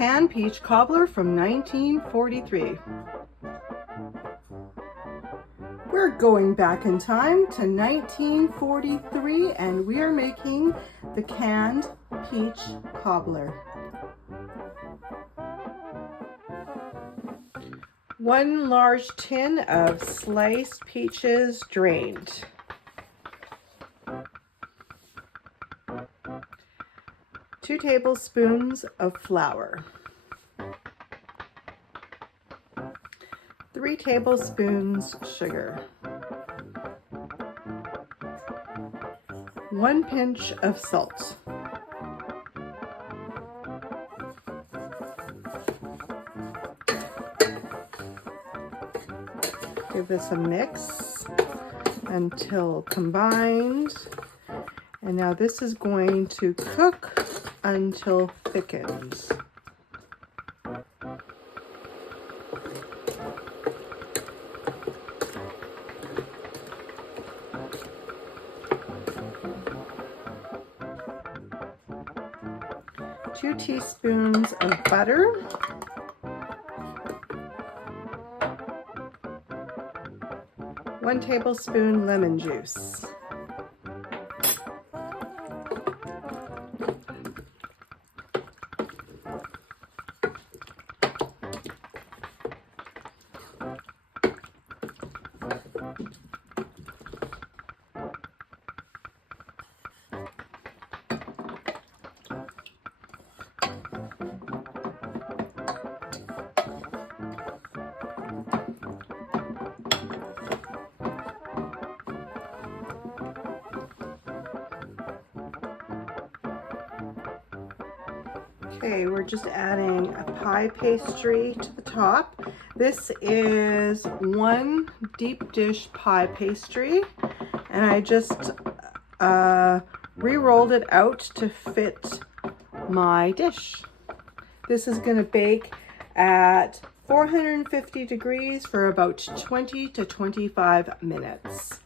canned peach cobbler from 1943. We're going back in time to 1943 and we are making the canned peach cobbler. 1 large tin of sliced peaches drained. 2 tablespoons of flour. 3 tablespoons sugar. 1 pinch of salt. Give this a mix until combined. And now this is going to cook until thickened. Two teaspoons of butter. 1 tablespoon lemon juice. Okay, we're just adding a pie pastry to the top. This is 1 deep dish pie pastry, and I just re-rolled it out to fit my dish. This is going to bake at 450 degrees for about 20 to 25 minutes.